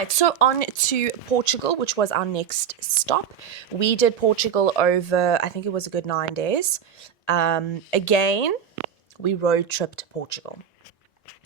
right, so on to Portugal, which was our next stop. We did Portugal over, I think it was a good 9 days. Again, we road tripped Portugal.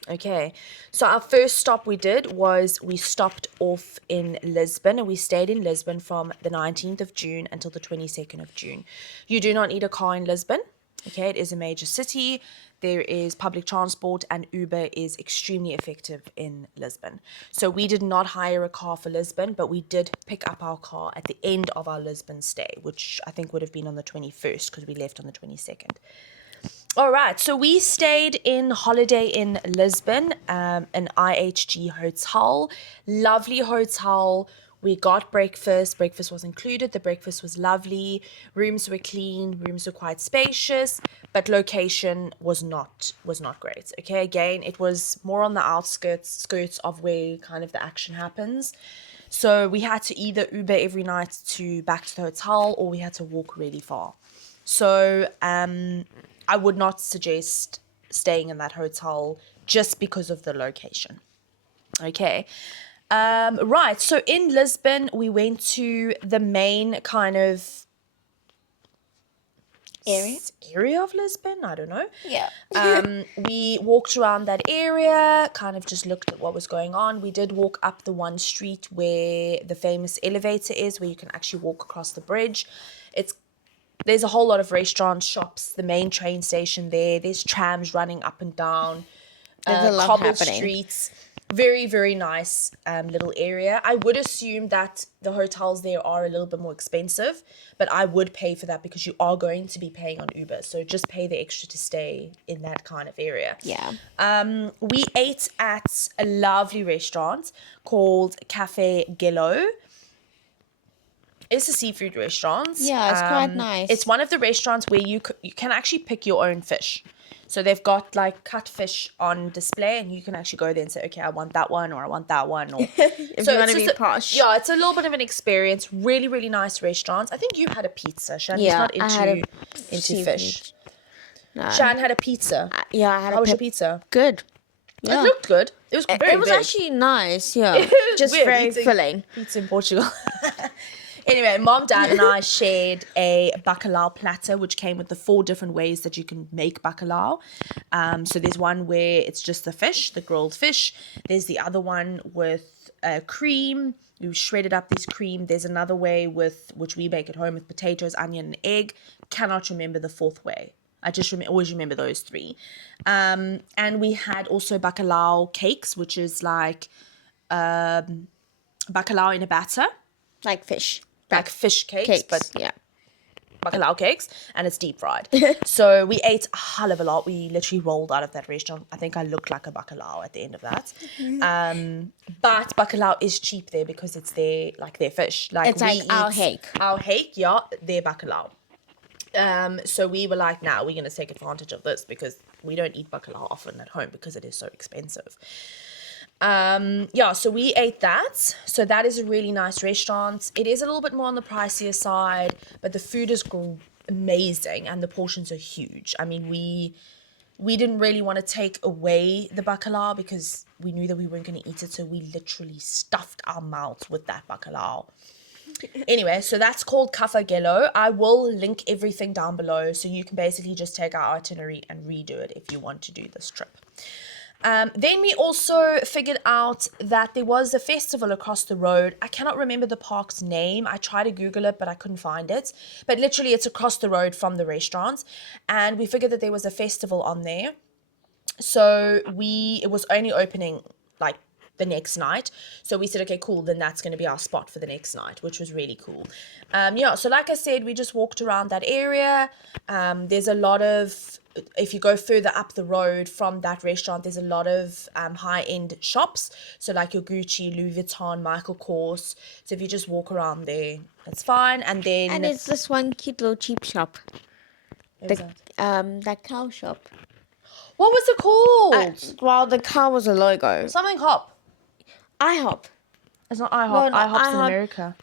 Okay, so our first stop we did was we stopped off in Lisbon, and we stayed in Lisbon from the 19th of June until the 22nd of June. You do not need a car in Lisbon. Okay, it is a major city. There is public transport, and Uber is extremely effective in Lisbon. So we did not hire a car for Lisbon, but we did pick up our car at the end of our Lisbon stay, which I think would have been on the 21st because we left on the 22nd. All right, so we stayed in Holiday Inn Lisbon, an IHG hotel. Lovely hotel. We got breakfast. Breakfast was included. The breakfast was lovely. Rooms were clean. Rooms were quite spacious, but location was not great. Okay, again, it was more on the skirts of where kind of the action happens. So we had to either Uber every night back to the hotel, or we had to walk really far. So I would not suggest staying in that hotel just because of the location. Okay. Right. So in Lisbon, we went to the main kind of area of Lisbon. I don't know. Yeah. We walked around that area, kind of just looked at what was going on. We did walk up the one street where the famous elevator is, where you can actually walk across the bridge. There's a whole lot of restaurants, shops, the main train station there. There's trams running up and down. There's a lot cobbled happening. Streets. Very, very nice little area. I would assume that the hotels there are a little bit more expensive, but I would pay for that because you are going to be paying on Uber. So just pay the extra to stay in that kind of area. Yeah. We ate at a lovely restaurant called Cafe Gelo. It's a seafood restaurant. Yeah, it's quite nice. It's one of the restaurants where you can actually pick your own fish. So they've got like cut fish on display, and you can actually go there and say, okay, I want that one, or I want that one. Or If you want to be posh. Yeah, it's a little bit of an experience. Really, really nice restaurants. I think you had a pizza. Shan is not into fish. No. Shan had a pizza. Yeah, I had How was your pizza? Good. Yeah. It looked good. It was very It was big. actually nice, yeah. It was Just weird very eating filling. Pizza in Portugal. Anyway, Mom, Dad, and I shared a bacalhau platter, which came with the 4 different ways that you can make bacalhau. So there's one where it's just the fish, the grilled fish. There's the other one with cream. You shredded up this cream. There's another way which we make at home with potatoes, onion, and egg. Cannot remember the 4th way. I just always remember those 3. And we had also bacalhau cakes, which is like bacalhau in a batter. Like fish. Like fish cakes, but yeah. bacalhau cakes, and it's deep fried. So we ate a hell of a lot. We literally rolled out of that restaurant. I think I looked like a bacalhau at the end of that. But bacalhau is cheap there because it's their fish. Like It's like our hake. Our hake, yeah, their bacalhau. So we were like, nah, we're going to take advantage of this because we don't eat bacalhau often at home because it is so expensive. So we ate that. So that is a really nice restaurant. It is a little bit more on the pricier side, but the food is amazing and the portions are huge. I mean, we didn't really want to take away the bacalhau because we knew that we weren't going to eat it, so we literally stuffed our mouths with that bacalhau. Anyway, so that's called Cafe Gelo. I will link everything down below, so you can basically just take our itinerary and redo it if you want to do this trip. Then we also figured out that there was a festival across the road. I cannot remember the park's name. I tried to Google it, but I couldn't find it. But literally, it's across the road from the restaurant. And we figured that there was a festival on there. So it was only opening like the next night. So we said, okay, cool, then that's going to be our spot for the next night, which was really cool. So like I said, we just walked around that area. There's a lot of... If you go further up the road from that restaurant, there's a lot of high-end shops. So like your Gucci, Louis Vuitton, Michael Kors. So if you just walk around there, that's fine. And then... And it's this one cute little cheap shop. That cow shop. What was it called? Well, the cow was a logo. Something Hop. IHOP. It's not IHOP. No, IHOP's in IHOP. America.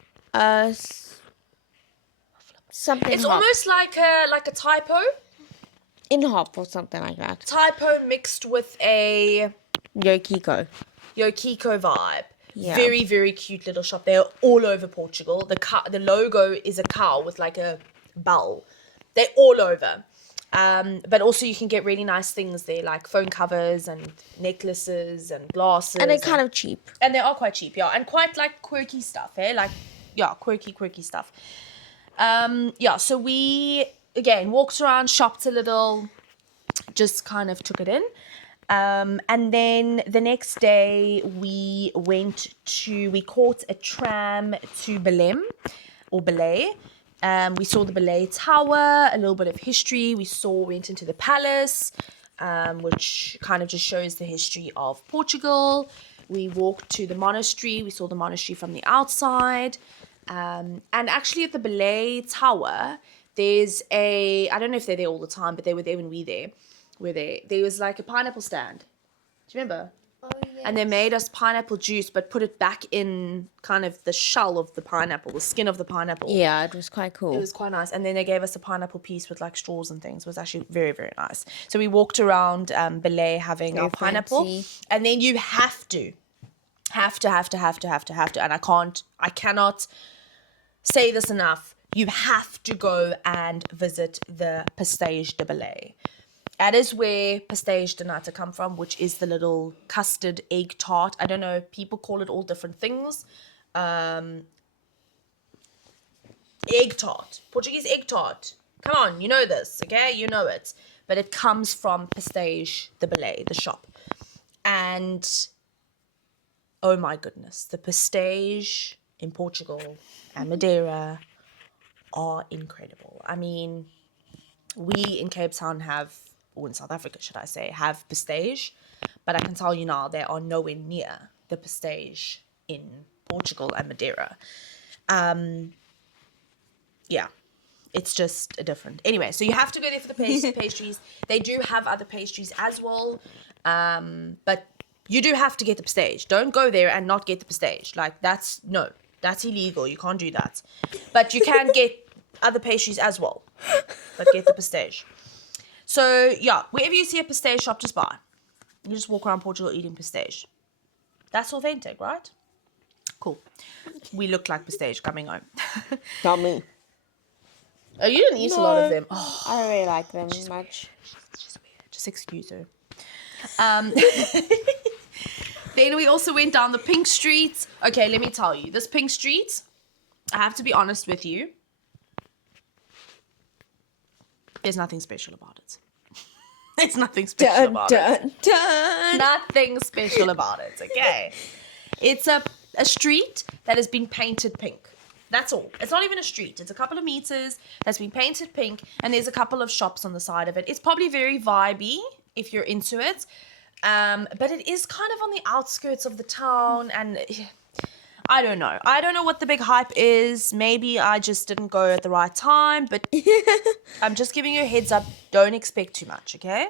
Something It's hop. almost like a typo. In hop or something like that. Typo mixed with a Yokiko Yokiko vibe. Yeah. Very, very cute little shop. They're all over Portugal. The logo is a cow with like a bell. They're all over. But also you can get really nice things there, like phone covers and necklaces and glasses. And they're kind of cheap. And they are quite cheap, yeah. And quite like quirky stuff, eh? Like, yeah, quirky stuff. So we, again, walked around, shopped a little, just kind of took it in. And then the next day we caught a tram to Belém or Belay. We saw the Belay Tower, a little bit of history. Went into the palace, which kind of just shows the history of Portugal. We walked to the monastery. We saw the monastery from the outside. And actually at the Belay Tower, there's I don't know if they're there all the time, but they were there when were there. There was like a pineapple stand. Do you remember? Oh, yes. And they made us pineapple juice, but put it back in kind of the shell of the pineapple, the skin of the pineapple. Yeah, it was quite cool. It was quite nice. And then they gave us a pineapple piece with like straws and things. It was actually very, very nice. So we walked around Belay having our pineapple. Fancy. And then you have to. And I cannot say this enough. You have to go and visit the Pastéis de Belay. That is where pastéis de nata come from, which is the little custard egg tart. I don't know, people call it all different things. Egg tart, Portuguese egg tart. Come on, you know this, okay? You know it. But it comes from Pastéis de Belay, the shop. And, oh my goodness, the pastéis in Portugal and Madeira are incredible. I mean, we in Cape Town or in South Africa, should I say, have pastéis, but I can tell you now, they are nowhere near the pastéis in Portugal and Madeira. It's just different. Anyway, so you have to go there for the pastries. They do have other pastries as well, but you do have to get the pastéis. Don't go there and not get the pastéis. Like, that's illegal. You can't do that. But you can get other pastries as well, but get the pastéis. So, yeah, wherever you see a pastéis shop, just buy. You just walk around Portugal eating pastéis. That's authentic, right? Cool. We look like pastéis coming home. Not me. Oh, you didn't eat a lot of them. Oh, I don't really like them much. she's weird. Just excuse her. Then we also went down the Pink Street. Okay, let me tell you. This Pink Street, I have to be honest with you. There's nothing special about it. There's nothing special about it. Nothing special about it, okay? It's a street that has been painted pink. That's all. It's not even a street. It's a couple of meters that's been painted pink, and there's a couple of shops on the side of it. It's probably very vibey if you're into it, but it is kind of on the outskirts of the town, and I don't know. I don't know what the big hype is. Maybe I just didn't go at the right time, but I'm just giving you a heads up. Don't expect too much, okay?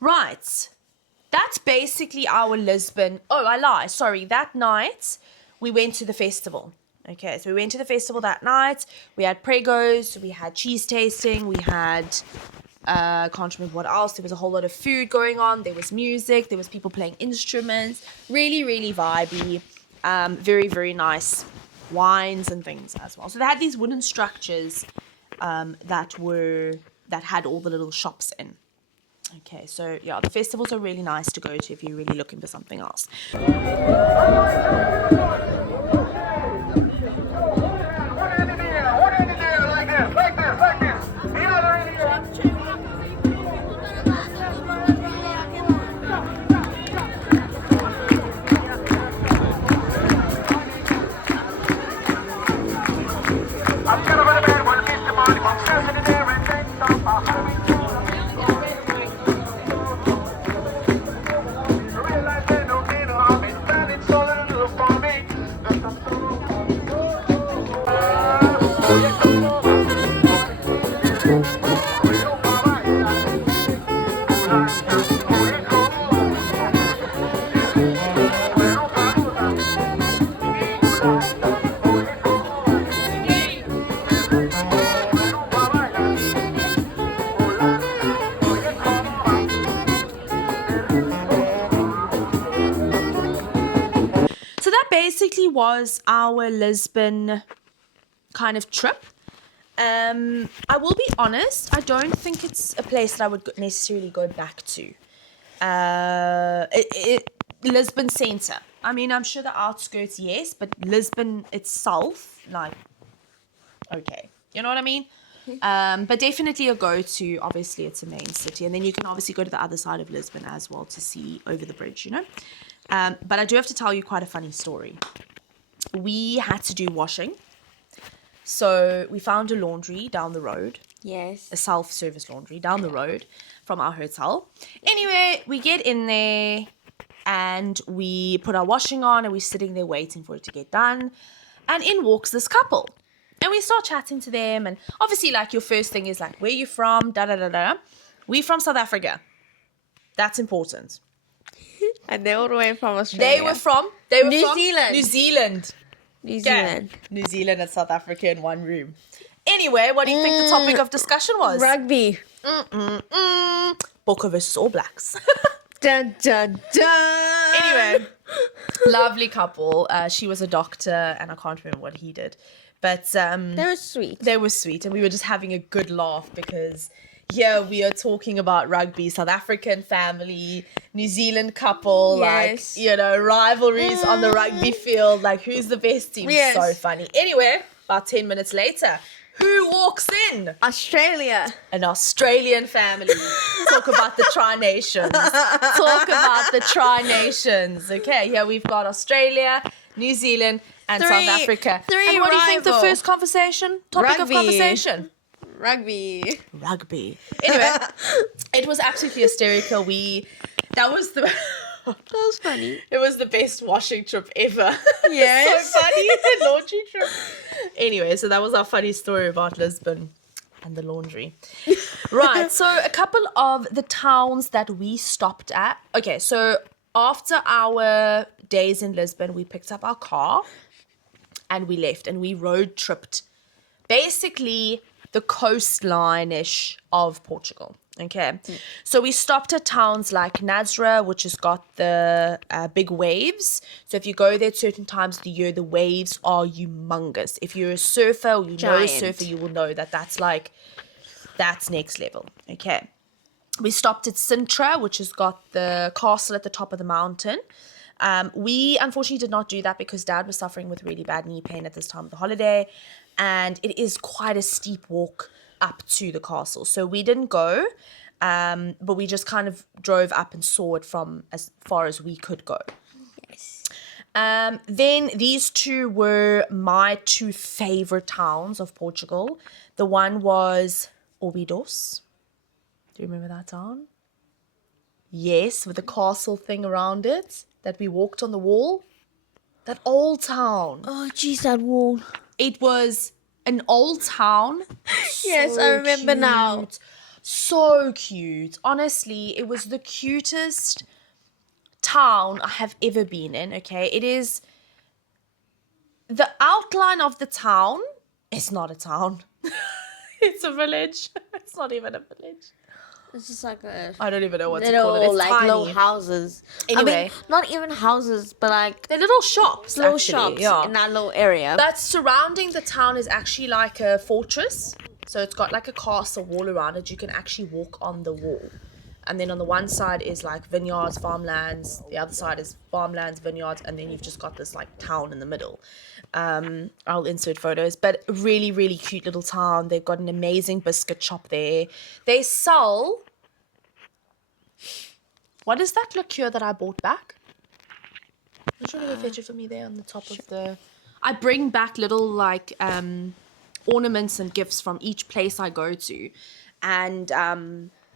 Right. That's basically our Lisbon. Oh, I lie. Sorry. That night, we went to the festival. Okay, so we went to the festival that night. We had pregos. We had cheese tasting. We had, can't remember what else. There was a whole lot of food going on. There was music. There was people playing instruments. Really, really vibey. Very, very nice wines and things as well. So they had these wooden structures that had all the little shops in. Okay, so yeah, the festivals are really nice to go to if you're really looking for something else. basically was our Lisbon kind of trip. I will be honest, I don't think it's a place that I would necessarily go back to. Lisbon Centre. I mean, I'm sure the outskirts, yes, but Lisbon itself, like, okay. You know what I mean? But definitely a go-to. Obviously, it's a main city. And then you can obviously go to the other side of Lisbon as well to see over the bridge, you know? But I do have to tell you quite a funny story. We had to do washing. So we found a laundry down the road. Yes. A self-service laundry down the road from our hotel. Anyway, we get in there and we put our washing on and we're sitting there waiting for it to get done. And in walks this couple. And we start chatting to them. And obviously, like, your first thing is like, where you from? Da-da-da-da. We from South Africa. That's important. And they all the way from Australia. They were from New Zealand. New Zealand. New Zealand. New Zealand and South Africa in one room. Anyway, what do you think the topic of discussion was? Rugby. Boca versus All Blacks. Dun, dun, dun. Anyway, lovely couple. She was a doctor, and I can't remember what he did. But They were sweet. they were sweet, and we were just having a good laugh because here we are talking about rugby, South African family, New Zealand couple, Yes. like, you know, rivalries on the rugby field, like who's the best team. Yes. So funny. Anyway, about 10 minutes later, who walks in? Australia. An Australian family. Talk about the Tri-Nations. Talk about the Tri-Nations. Okay, here we've got Australia, New Zealand, and South Africa. And what do you think the first conversation? Topic of Rugby. conversation? Rugby. Rugby. Anyway, it was absolutely hysterical. That was the... That was funny. It was the best washing trip ever. Yes. So funny, the laundry trip. Anyway, so that was our funny story about Lisbon and the laundry. Right, so a couple of the towns that we stopped at. Okay, so after our days in Lisbon, we picked up our car and we left and we road tripped basically the coastline-ish of Portugal. Okay, so we stopped at towns like Nazra, which has got the big waves. So if you go there at certain times of the year, the waves are humongous. If you're a surfer or you know a Giant. surfer, you will know that that's next level. Okay, we stopped at Sintra, which has got the castle at the top of the mountain. We unfortunately did not do that because Dad was suffering with really bad knee pain at this time of the holiday, and it is quite a steep walk up to the castle. So we didn't go, but we just kind of drove up and saw it from as far as we could go. Yes. Then these two were my two favorite towns of Portugal. The one was Óbidos. Do you remember that town? Yes, with the castle thing around it that we walked on the wall. That old town. Oh, jeez, that wall. It was an old town. Yes, I remember now. So cute. Honestly, it was the cutest town I have ever been in, okay? It is... The outline of the town is not a town. It's a village. It's not even a village. It's just like a I don't even know what to call it. It's like tiny. little houses. Anyway. I mean, not even houses, but like They're little shops, little actually, shops yeah. in that little area. But surrounding the town is actually like a fortress. So it's got like a castle wall around it. You can actually walk on the wall. And then on the one side is like vineyards, farmlands. The other side is farmlands, vineyards. And then you've just got this like town in the middle. I'll insert photos. But really, really cute little town. They've got an amazing biscuit shop there. They sell... What is that liqueur that I bought back? I'm sure you fetch it for me there on the top of the... I bring back little like ornaments and gifts from each place I go to. And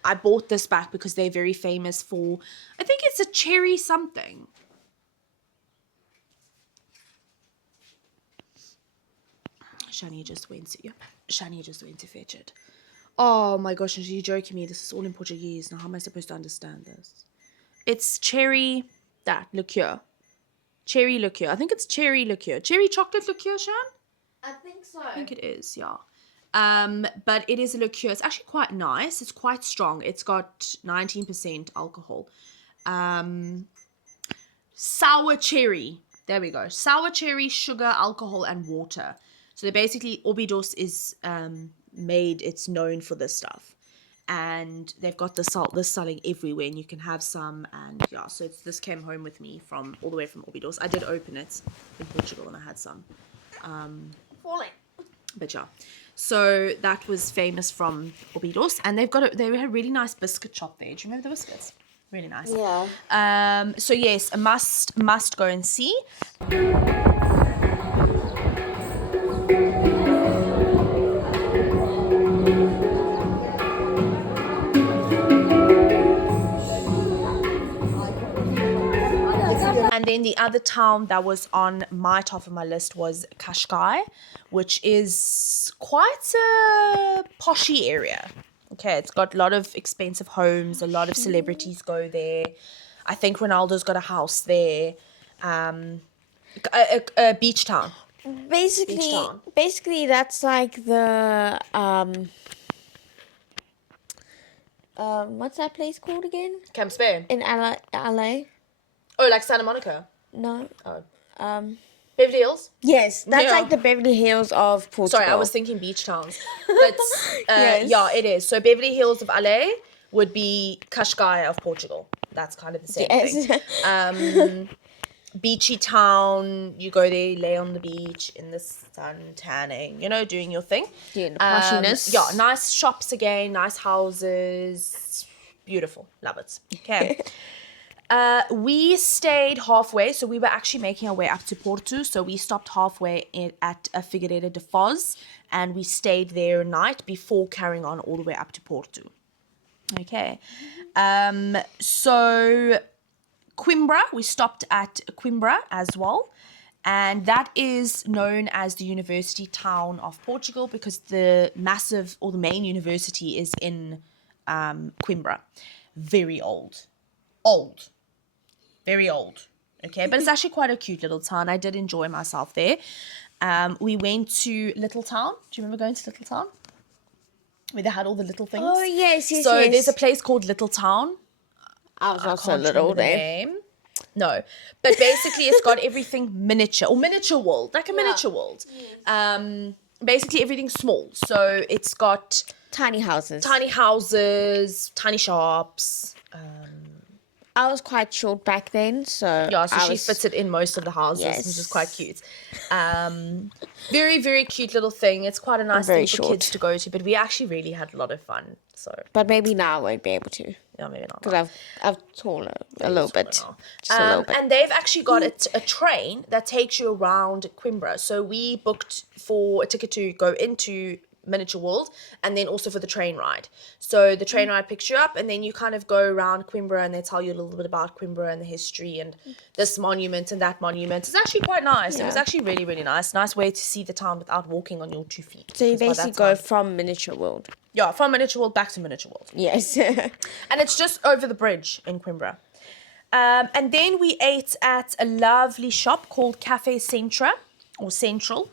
I bought this back because they're very famous for... I think it's a cherry something. Shani just went to fetch it. Oh my gosh, are you joking me? This is all in Portuguese. Now how am I supposed to understand this? It's cherry, liqueur. Cherry liqueur. I think it's cherry liqueur. Cherry chocolate liqueur, Shan? I think so. I think it is, yeah. But it is a liqueur. It's actually quite nice. It's quite strong. It's got 19% alcohol. Sour cherry. There we go. Sour cherry, sugar, alcohol, and water. So they basically, Obidos is it's known for this stuff. And they've got this selling everywhere, and you can have some. And yeah, so this came home with me from all the way from Obidos. I did open it in Portugal, and I had some. Falling. But yeah, so that was famous from Obidos, and they had a really nice biscuit shop there. Do you remember the biscuits? Really nice. Yeah. So yes, a must go and see. And then the other town that was on my top of my list was Qashqai, which is quite a poshy area. Okay, it's got a lot of expensive homes, a lot of celebrities go there. I think Ronaldo's got a house there. A beach town. Basically, that's like the what's that place called again? Camp Spare. In LA? Oh, like Santa Monica? No. Oh. Beverly Hills? Yes, that's Yeah. like the Beverly Hills of Portugal. Sorry, I was thinking beach towns. But Yes. yeah, it is. So Beverly Hills of LA would be Qashqai of Portugal. That's kind of the same thing. Beachy town, you go there, lay on the beach in the sun, tanning, doing your thing. Yeah, the poshiness. Yeah, nice shops again, nice houses. Beautiful. Love it. Okay. We stayed halfway, so we were actually making our way up to Porto. So we stopped halfway at Figueira da Foz, and we stayed there a night before carrying on all the way up to Porto. Okay. So Coimbra, we stopped at Coimbra as well. And that is known as the university town of Portugal because the main university is in Coimbra. Very old. Very old. Okay, but it's actually quite a cute little town. I did enjoy myself there. We went to Little Town. Do you remember going to Little Town? Where they had all the little things. Oh, yes. So there's a place called Little Town. I was also Can't little remember the there. name. No, but basically it's got everything miniature or miniature world, like a miniature world. Basically everything's small. So it's got Tiny houses. tiny shops. I was quite short back then, so Yeah, so she fits it in most of the houses, Yes. which is quite cute. Very, very cute little thing. It's quite a nice very thing for short. kids to go to, but we actually really had a lot of fun. So But maybe now I won't be able to yeah, maybe not. because I've taller a little bit, just a little bit. And they've actually got a train that takes you around Coimbra. So we booked for a ticket to go into Miniature World and then also for the train ride. So the train ride picks you up and then you kind of go around Coimbra and they tell you a little bit about Coimbra and the history and this monument and that monument. It's actually quite nice. It was actually really, really nice. Nice way to see the town without walking on your 2 feet. So you 'Cause by basically that go time- from Miniature World. Yeah, from Miniature World back to Miniature World. Yes. And it's just over the bridge in Coimbra. And then we ate at a lovely shop called Cafe Centra or Central.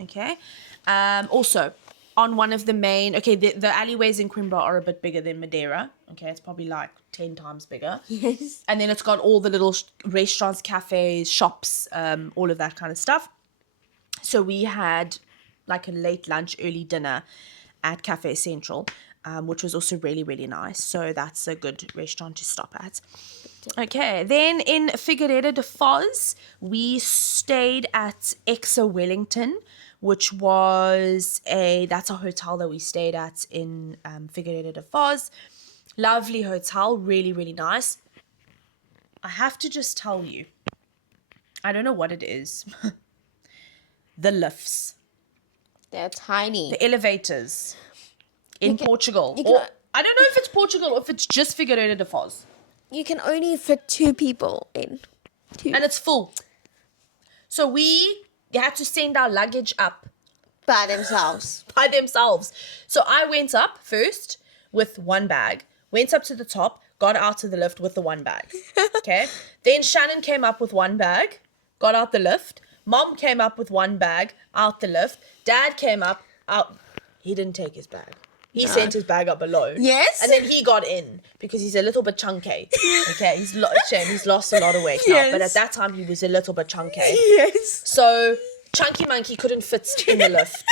Okay. Also, on one of the main... Okay, the alleyways in Coimbra are a bit bigger than Madeira. Okay, it's probably like 10 times bigger. Yes. And then it's got all the little restaurants, cafes, shops, all of that kind of stuff. So we had like a late lunch, early dinner at Cafe Central, which was also really, really nice. So that's a good restaurant to stop at. Okay, then in Figueira da Foz, we stayed at Exe Wellington, which was that's a hotel that we stayed at in Figueira da Foz. Lovely hotel, really, really nice. I have to just tell you, I don't know what it is. The lifts. They're tiny. The elevators in Portugal. you can- Or, I don't know if it's Portugal or if it's just Figueira da Foz. You can only fit 2 people in. 2. And it's full. So we had to send our luggage up By themselves. by themselves. So I went up first with one bag, went up to the top, got out of the lift with the one bag. Okay. Then Shannon came up with one bag, got out the lift. Mom came up with one bag, out the lift. Dad came up, out. He didn't take his bag. He sent his bag up below. Yes. And then he got in because he's a little bit chunky. Okay, he's lost a lot of weight now. Yes. But at that time, he was a little bit chunky. Yes. So Chunky Monkey couldn't fit in the lift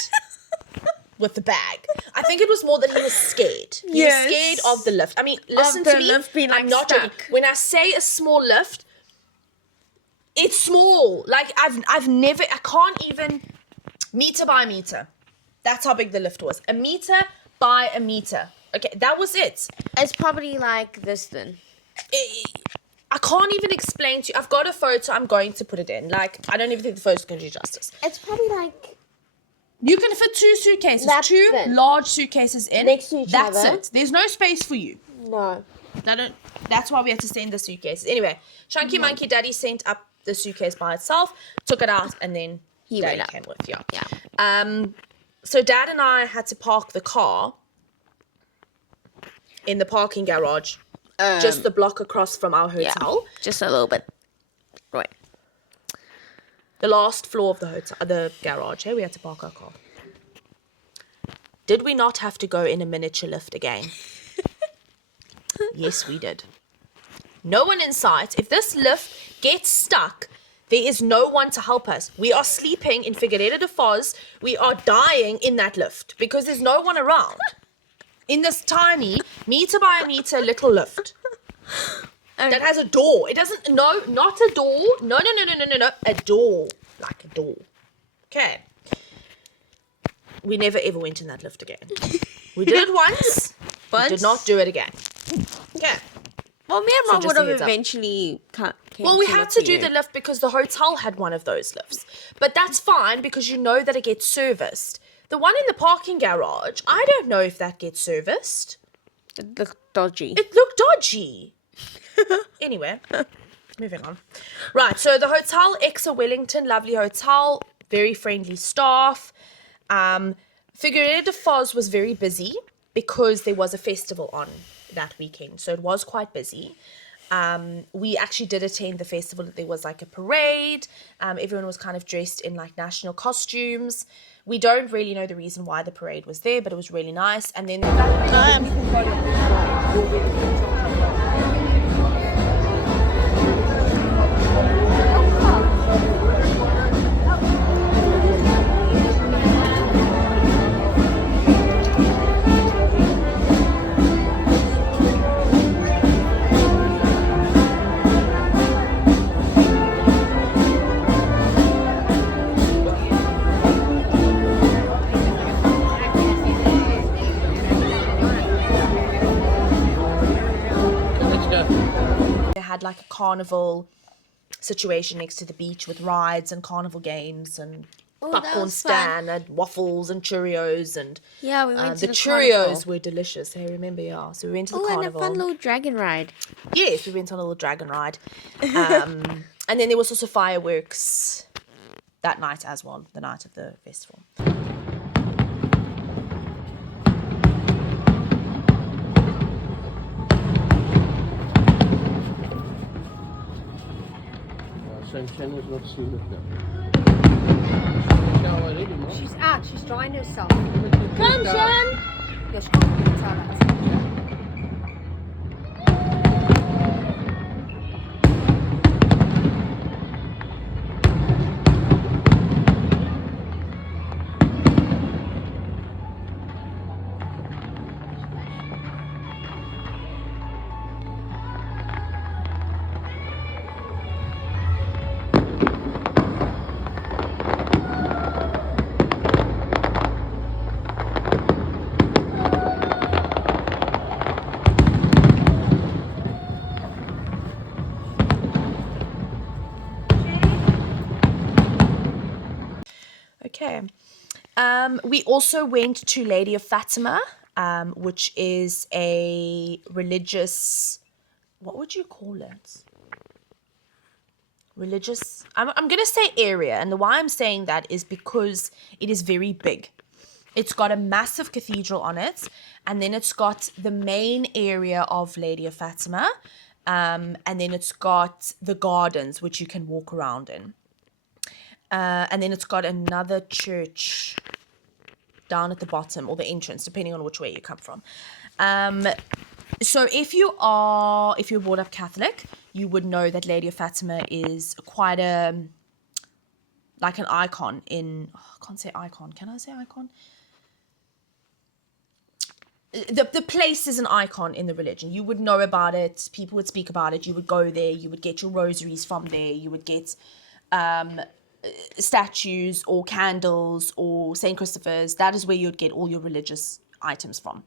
with the bag. I think it was more that he was scared. He was scared of the lift. I mean, listen to me. Lift being, like, I'm not stuck. joking. When I say a small lift, it's small. Like I can't even meter by meter. That's how big the lift was. A meter by a meter. Okay, that was it. It's probably like this then. I can't even explain to you. I've got a photo. I'm going to put it in. Like, I don't even think the photo's going to do justice. It's probably like You can fit 2 suitcases, That's 2 it. large suitcases in. Next to each That's other. it. There's no space for you. no. That's why we had to send the suitcases. Anyway, Chunky Monkey Daddy sent up the suitcase by itself, took it out, and then He Daddy went up. came with. Yeah. Yeah. So Dad and I had to park the car in the parking garage, just the block across from our hotel. Yeah. Just a little bit. Right. The last floor of the hotel, the garage. Hey, we had to park our car. Did we not have to go in a miniature lift again? Yes, we did. No one in sight. If this lift gets stuck, there is no one to help us. We are sleeping in Figueira da Foz. We are dying in that lift because there's no one around. In this tiny, meter by a meter little lift. That has a door. It doesn't, no, not a door. No. A door. Like a door. Okay. We never ever went in that lift again. We did it once. We did not do it again. Okay. Well, me and So Mom just would a have heads up. eventually Well, we had to do the lift because the hotel had one of those lifts. But that's fine because you know that it gets serviced. The one in the parking garage, I don't know if that gets serviced. It looked dodgy. It looked dodgy. Anyway, moving on. Right, so the hotel, Exe Wellington, lovely hotel, very friendly staff. Figueira da Foz was very busy because there was a festival on that weekend, so it was quite busy. We actually did attend the festival. There was like a parade. Everyone was kind of dressed in like national costumes. We don't really know the reason why the parade was there, but it was really nice. And then they had like a carnival situation next to the beach with rides and carnival games and Oh, that popcorn was fun. stand and waffles and Cheerios and Yeah, we went to the the Cheerios carnival. were delicious. Hey, remember? Yeah. So we went to the Oh, and a carnival. fun little dragon ride. Yes, we went on a little dragon ride. And then there was also fireworks that night as well, the night of the festival. Shan was not seen it now. She's out. She's drying herself. Come, Shan! Yeah, she can't try that. Okay. We also went to Lady of Fatima, which is a religious, what would you call it? Religious, I'm going to say area. And the why I'm saying that is because it is very big. It's got a massive cathedral on it. And then it's got the main area of Lady of Fatima. And then it's got the gardens, which you can walk around in. And then it's got another church down at the bottom, or the entrance, depending on which way you come from. So if you're brought up Catholic, you would know that Lady of Fatima is quite like an icon in, I can't say icon. Can I say icon? The place is an icon in the religion. You would know about it. People would speak about it. You would go there. You would get your rosaries from there. You would get statues or candles or St. Christopher's. That is where you'd get all your religious items from.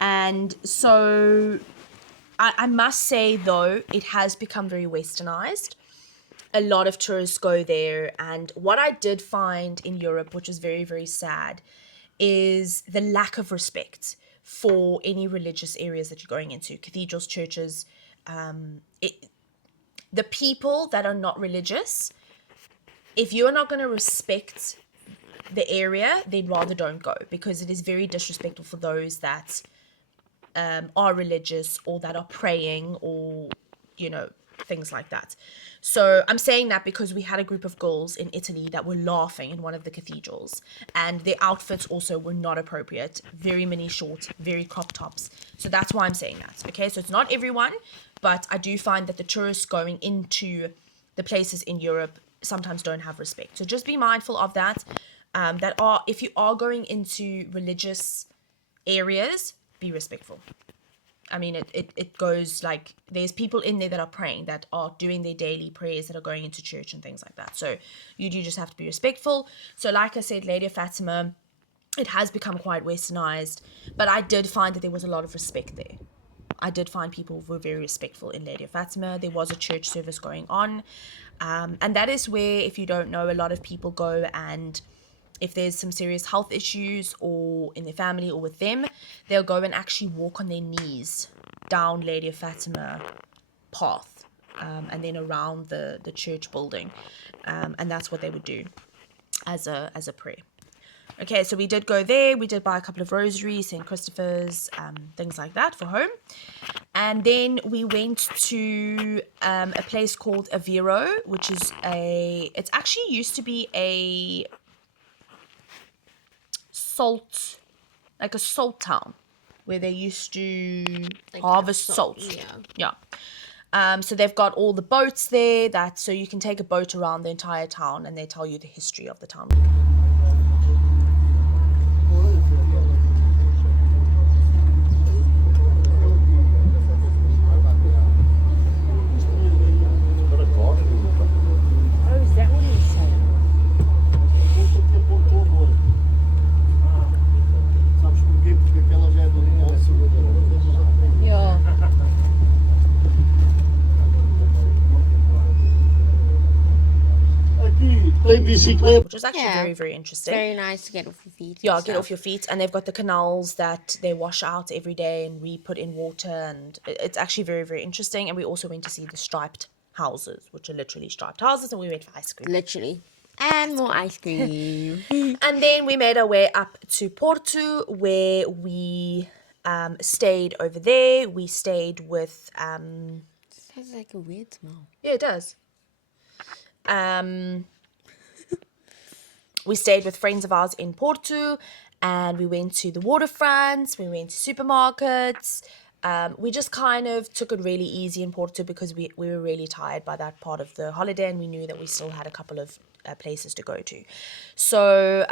And so I must say, though, it has become very westernized. A lot of tourists go there. And what I did find in Europe, which is very, very sad, is the lack of respect for any religious areas that you're going into, cathedrals, churches. The people that are not religious, if you're not going to respect the area, they'd rather don't go, because it is very disrespectful for those that are religious or that are praying, or, you know, things like that. So I'm saying that because we had a group of girls in Italy that were laughing in one of the cathedrals, and their outfits also were not appropriate, very mini short, very crop tops. So that's why I'm saying that. Okay, so it's not everyone, but I do find that the tourists going into the places in Europe sometimes don't have respect. So just be mindful of that. If you are going into religious areas, be respectful. I mean, it goes like, there's people in there that are praying, that are doing their daily prayers, that are going into church and things like that. So you do just have to be respectful. So like I said, Lady of Fatima, it has become quite westernized, but I did find that there was a lot of respect there. I did find people were very respectful in Lady of Fatima. There was a church service going on. And that is where, if you don't know, a lot of people go, and if there's some serious health issues or in their family or with them, they'll go and actually walk on their knees down Lady of Fatima path, and then around the church building. And that's what they would do as a prayer. Okay, so we did go there. We did buy a couple of rosaries, St. Christopher's, things like that for home. And then we went to a place called Aveiro, which is it's actually used to be a salt town, where they used to harvest salt. Yeah. So they've got all the boats there, so you can take a boat around the entire town, and they tell you the history of the town. Which is actually very, very interesting. Very nice to get off your feet. Yeah, get off your feet. And they've got the canals that they wash out every day and re-put in water. And it's actually very, very interesting. And we also went to see the striped houses, which are literally striped houses. And we went for ice cream. Literally. And more ice cream. And then we made our way up to Porto, where we stayed over there. We stayed with... Sounds like a weird smell. Yeah, it does. We stayed with friends of ours in Porto, and we went to the waterfronts, we went to supermarkets. We just kind of took it really easy in Porto, because we were really tired by that part of the holiday, and we knew that we still had a couple of places to go to. So,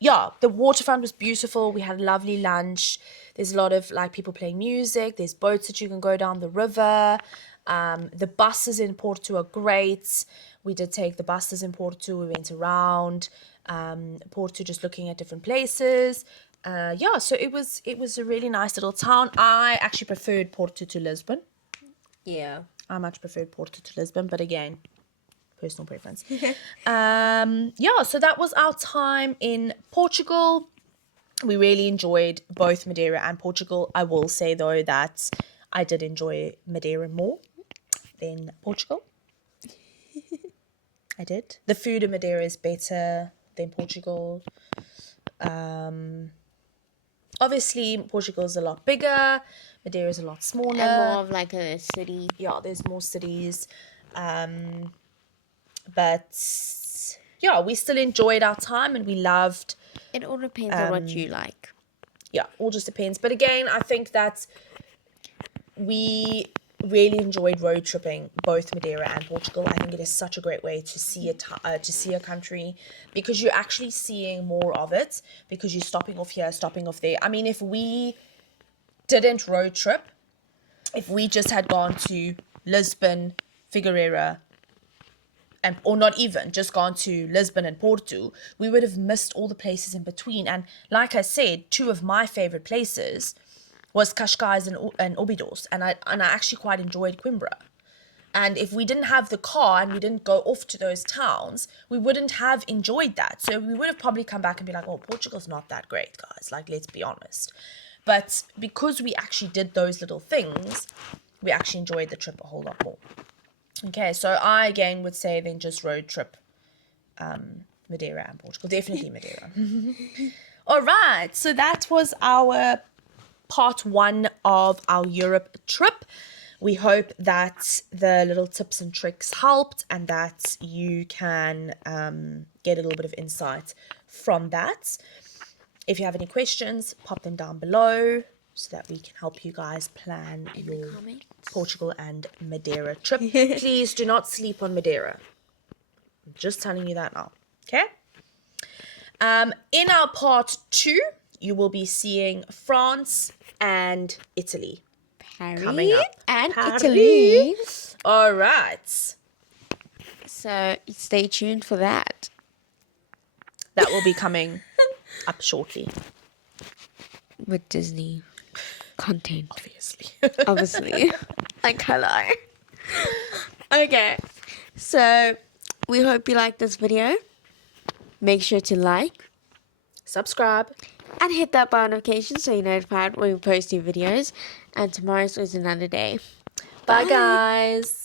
yeah, the waterfront was beautiful. We had a lovely lunch. There's a lot of like people playing music. There's boats that you can go down the river. The buses in Porto are great. We did take the buses in Porto. We went around Porto, just looking at different places. Yeah, so it was a really nice little town. I actually preferred Porto to Lisbon. Yeah. I much preferred Porto to Lisbon, but again, personal preference. Yeah, so that was our time in Portugal. We really enjoyed both Madeira and Portugal. I will say, though, that I did enjoy Madeira more than Portugal. I did. The food in Madeira is better than Portugal. Obviously, Portugal is a lot bigger. Madeira is a lot smaller. And more of like a city. Yeah, there's more cities. But yeah, we still enjoyed our time, and we loved It all depends on what you like. Yeah, all just depends. But again, I think that we really enjoyed road tripping both Madeira and Portugal. I think it is such a great way to see a country, because you're actually seeing more of it, because you're stopping off here, stopping off there. I mean, if we didn't road trip, if we just had gone to Lisbon, Figueira, and or not even just gone to Lisbon and Porto, we would have missed all the places in between. And like I said, two of my favorite places was Cascais and Óbidos, and I actually quite enjoyed Coimbra. And if we didn't have the car and we didn't go off to those towns, we wouldn't have enjoyed that. So we would have probably come back and be like, oh, Portugal's not that great, guys. Like, let's be honest. But because we actually did those little things, we actually enjoyed the trip a whole lot more. Okay, so I again would say then just road trip Madeira and Portugal. Definitely Madeira. All right, so that was our part 1 of our Europe trip. We hope that the little tips and tricks helped and that you can get a little bit of insight from that. If you have any questions, pop them down below so that we can help you guys plan your Portugal and Madeira trip. Please do not sleep on Madeira. I'm just telling you that now. Okay? In our part 2, you will be seeing France and Italy. Coming up. And Paris. Italy. All right. So stay tuned for that. That will be coming up shortly. With Disney content. Obviously. Obviously. Like, hello. Okay. So we hope you like this video. Make sure to like. Subscribe. And hit that bell notification so you're notified when we post new videos. And tomorrow's is another day. Bye guys.